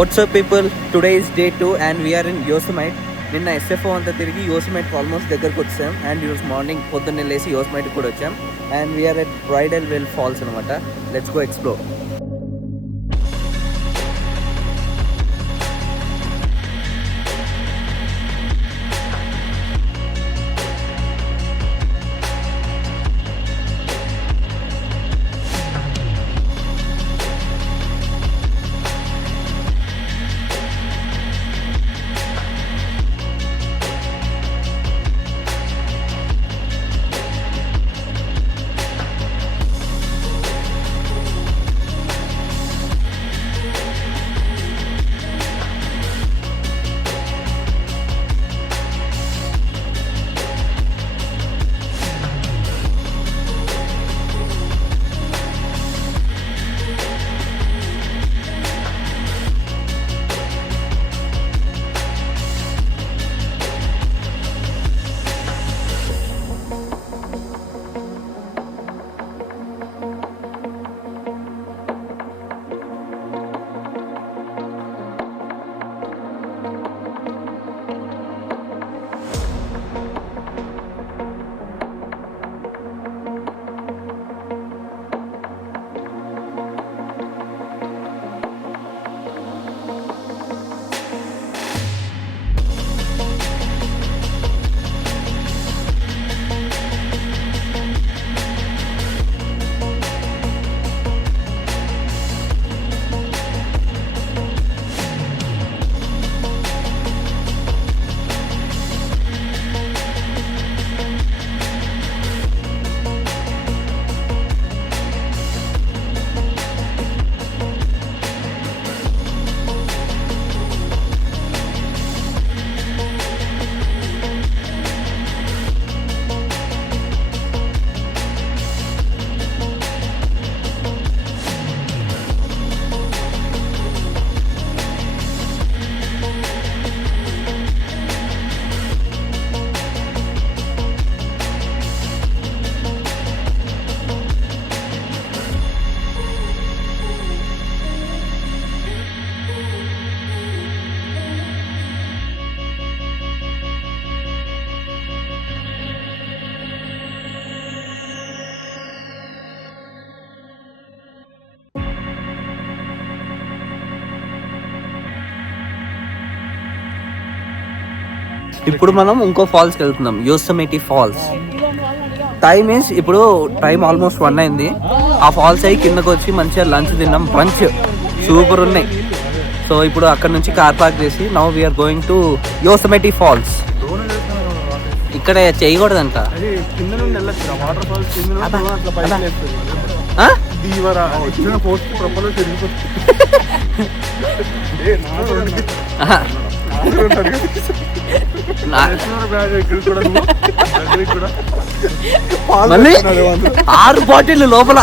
WhatsApp people, today is day 2 and we are in Yosemite. నిన్న SFO అంతా తిరిగి యోసమైట్ almost దగ్గరకు వచ్చాం. అండ్ ఈరోజు మార్నింగ్ పొద్దున్నే లేసి యోసమైట్కి కూడా వచ్చాం. And we are at Bridalveil Falls అనమాట. Let's go explore. ఇప్పుడు మనం ఇంకో ఫాల్స్కి వెళ్తున్నాం, యోసమైట్ ఫాల్స్. టైం ఇప్పుడు ఆల్మోస్ట్ 1 అయింది. ఆ ఫాల్స్ అయ్యి కిందకు వచ్చి మంచిగా లంచ్ తిన్నాం. బంచ్ సూపర్ ఉన్నాయి. సో ఇప్పుడు అక్కడ నుంచి కార్ పార్క్ చేసి now we are going to Yosemite Falls. ఇక్కడ చేయకూడదంట. మళ్ళీ 6 బాటిల్ లోపల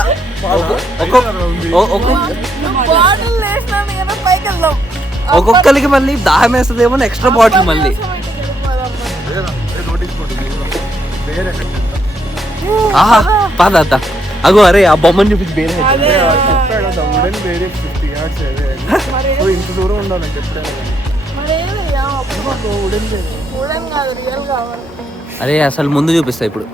ఒక్కొక్కరికి మళ్ళీ దాహం వేస్తుందేమో ఎక్స్ట్రా బాటిల్ మళ్ళీ. ఆహా పాద అగో అరే ఆ బొమ్మని చూపించి వేరే ఇంత దూరం ఉండాలంటే అరే అసలు ముందు చూపిస్తా ఇప్పుడు.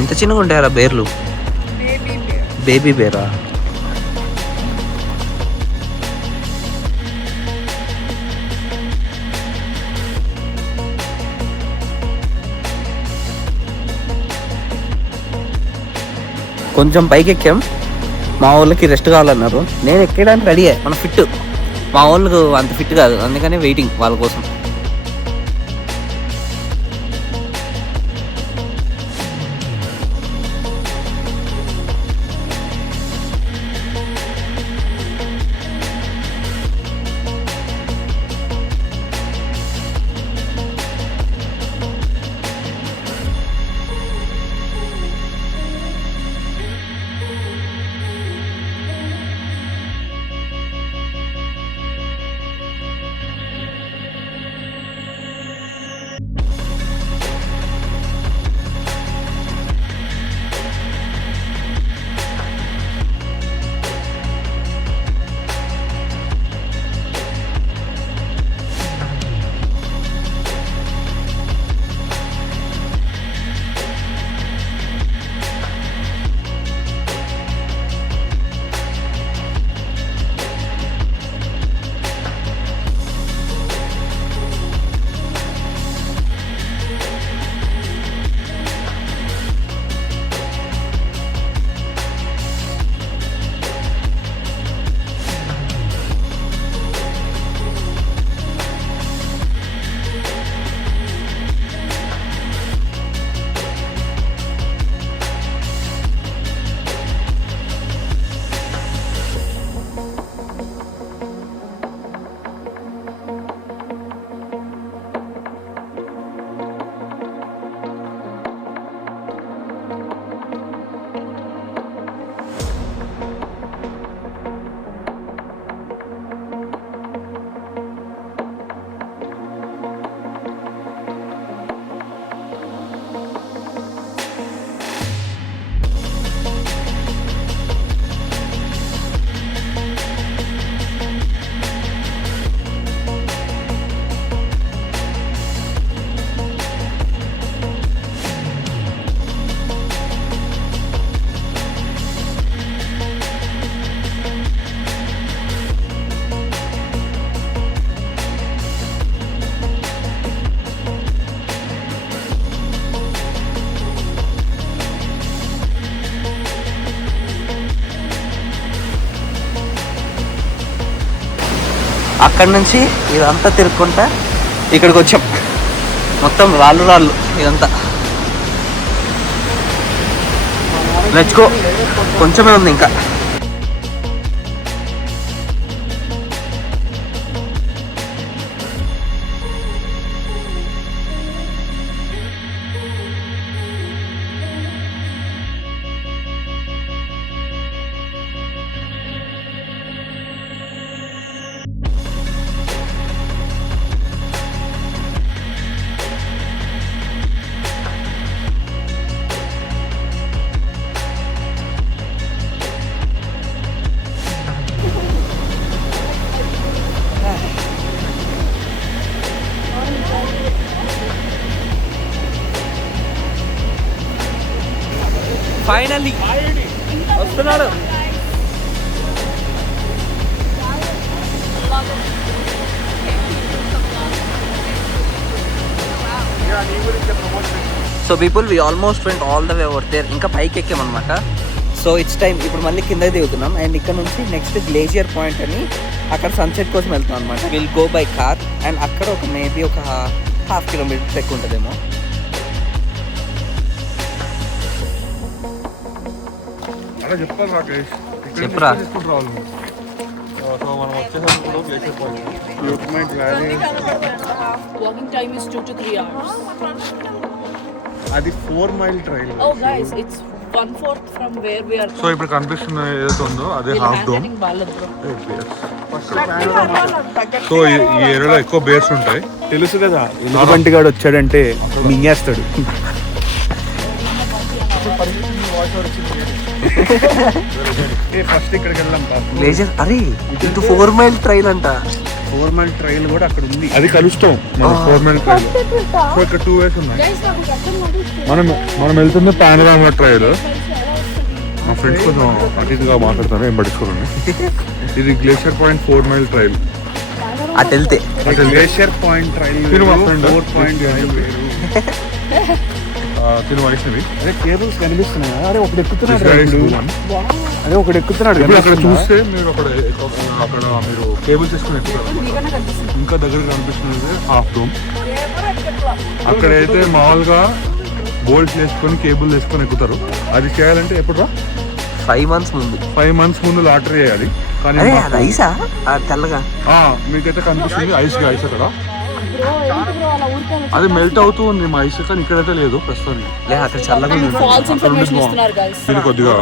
ఇంత చిన్నగా ఉంటాయరా బేర్లు? బేబీ బేరా? కొంచెం పైకి ఎక్కాం. మా వాళ్ళకి రెస్ట్ కావాలన్నారు. నేను ఎక్కడానికి రెడీ మన ఫిట్. మా వాళ్ళకు అంత ఫిట్ కాదు, అందుకని వెయిటింగ్ వాళ్ళ కోసం. అక్కడ నుంచి ఇదంతా తిరుక్కుంటా ఇక్కడికి వచ్చాం. మొత్తం రాళ్ళు ఇదంతా. Let's go. కొంచెమే ఉంది ఇంకా. ఫైనల్లీ వస్తున్నాడు. So people we almost went all the way over there. ఇంకా పైకి ఎక్కామన్నమాట. సో ఇట్స్ టైం ఇప్పుడు మళ్ళీ కిందకి దిగుతున్నాం. అండ్ ఇక్కడ నుంచి నెక్స్ట్ గ్లేషియర్ పాయింట్ అని అక్కడ సన్సెట్ కోసం వెళ్తున్నాం అనమాట. Will go by car. And అక్కడ ఒక మేబీ ఒక 1/2 కిలోమీటర్స్ ఎక్కువ ఉంటుందేమో. చెప్పరా. అది 4 మైల్ ట్రైల్. సో ఇప్పుడు కనిపిస్తున్న ఏదైతే ఉందో అదే హాఫ్ డోమ్. సో ఈ ఏరియాలో ఎక్కువ బేర్స్ ఉంటాయి. తెలుసు కదా, ఎలుగుబంటి గాడు వచ్చాడంటే మింగేస్తాడు. ఫస్ట్ ఇక్కడికి వెళ్దాం. అరే ఇటు 4 మైల్ ట్రైల్ అంట. 4 మైల్ ట్రైల్ కూడా అక్కడ ఉంది. అది కలుస్తాం మన 4 మైల్ ట్రైల్. సో ఇక్కడ 2 వేస్ ఉన్నాయి. మనం వెళ్తుంది పానోరామా ట్రైల్. మా ఫ్రెండ్స్ కొంచెం అటు ఇటుగా మాట్లాడతారు, ఏం పట్టించుకోరండి. ఇది గ్లేషియర్ పాయింట్ 4 మైల్ ట్రైల్. అటు వెళ్తే గ్లేషియర్ పాయింట్ ట్రైల్ 4.5 వేరు. తిను వైష్ణవి. అదే కేబుల్స్ కనిపిస్తున్నాయి. అరే ఒకటి ఎక్కుతున్నాడు. అదే ఒకటి ఎక్కుతున్నాడు. అక్కడ చూస్తే మీరు అక్కడ మీరు కేబుల్స్ తీసుకుని ఎక్కుతారు. ఇంకా దగ్గర కనిపిస్తున్నది హాఫ్ డోమ్. అక్కడైతే మామూలుగా బోల్ట్స్ వేసుకొని కేబుల్ వేసుకొని ఎక్కుతారు. అది చేయాలంటే ఎప్పుడు 5 months ముందు లాటరీ చేయాలి. కానీ తెల్లగా మీకైతే కనిపిస్తుంది ఐస్ అక్కడ. అది మెల్ట్ అవుతూ ఉంది మా ఐస్. కానీ ఇక్కడైతే లేదు ప్రస్తుతానికి. అక్కడ చల్లగా కొద్దిగా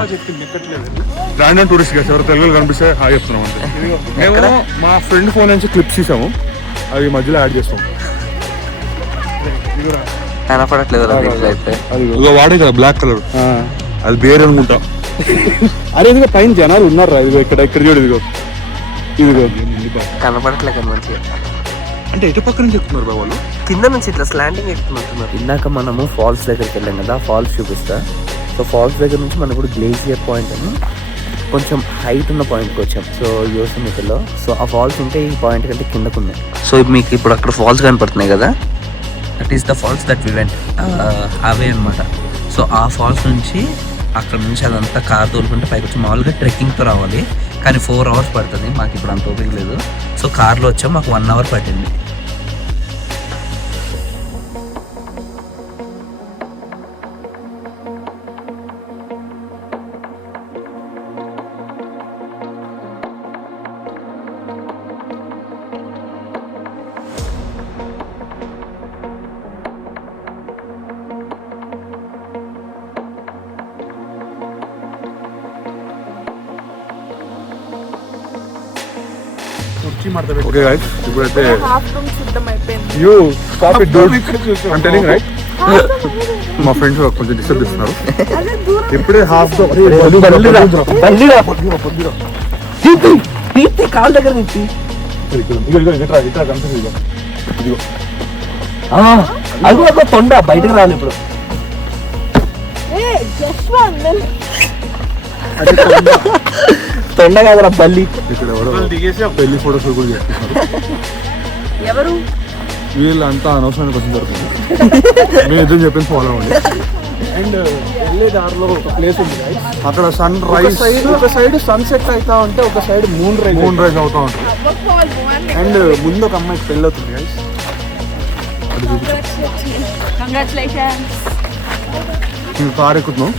రాండమ్ టూరిస్ట్ గైస్ ఎవరు తెలుగులో కనిపిస్తే హాయ్ చెప్తున్నాం అంటే. మేము మా ఫ్రెండ్ ఫోన్ నుంచి క్లిప్స్ తీసాము, అవి మధ్యలో యాడ్ చేస్తాం. కనపడట్లేదు వాడే కదా బ్లాక్ కలర్, అది బేర్ అనుకుంటా. అరే ఇదిగో పైన జనాలు ఉన్నారు. ఇదిగో ఇక్కడ చూడు. ఇదిగో కనపడట్లేదు మంచిగా. అంటే ఎటు పక్క నుంచి ఎక్కుతున్నారు బాబు వాళ్ళు? కింద నుంచి ఇట్లా స్లాండింగ్ ఎక్కుతున్నారు. ఇందాక మనము ఫాల్స్ దగ్గరికి వెళ్ళాం కదా, ఫాల్స్ చూపిస్తా. సో ఫాల్స్ దగ్గర నుంచి మనం ఇప్పుడు గ్లేషియర్ పాయింట్ అని కొంచెం హైట్ ఉన్న పాయింట్కి వచ్చాం. సో యోసమితిలో. సో ఆ ఫాల్స్ ఉంటే ఈ పాయింట్ కంటే కిందకు ఉన్నాయి. సో మీకు ఇప్పుడు అక్కడ ఫాల్స్ కనపడుతున్నాయి కదా, that is the falls that we went. అవే అనమాట. సో ఆ ఫాల్స్ నుంచి అక్కడ నుంచి అదంతా కార్ తోలుకుంటే పైకి వచ్చి మామూలుగా ట్రెక్కింగ్తో రావాలి. కానీ 4 hours పడుతుంది. మాకు ఇప్పుడు అంత ఓపిక లేదు. సో కార్లో వచ్చాం, మాకు 1 hour పట్టింది. ఓకే గైస్, ఇప్పుడైతే you stop it Dude. I'm telling right. మా ఫ్రెండ్స్ కొంచెం డిస్టర్బ్ చేస్తున్నారు. ఇప్పుడే హాఫ్ కాల్ దగ్గర నుంచి తొండ బయటకు రాలి. ఇప్పుడు తొండ కాదురా బల్లి. ఇక్కడ ఎవరో దిగేసి పెళ్లి ఫోటోస్ కూడా చేస్తున్నారు. వీళ్ళంతా అనవసరానికి వచ్చిన దొరుకుతుంది. మేము ఎదురు చెప్పేసి ఫాలో అవ్వండి. అండ్ వెళ్ళే దారిలో ఒక ప్లేస్ ఉంది guys. అక్కడ సన్ రైజ్ ఒక సైడ్ సన్సెట్ అవుతా ఉంటే ఒక సైడ్ మూన్ రైజ్ అవుతా ఉంటుంది. అండ్ ముందు ఒక అమ్మాయికి పెళ్ళి అవుతుంది గైస్. కార్ ఎక్కుతున్నాం.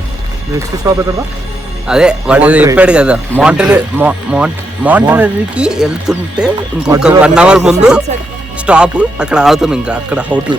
నెక్స్ట్ స్టాప్ ఎక్కడ? అదే వాడు Monterey. చెప్పాడు కదా మాంటనరీకి వెళ్తుంటే ఇంకొక 1 hour ముందు స్టాప్, అక్కడ ఆగుతాం. ఇంకా అక్కడ హోటల్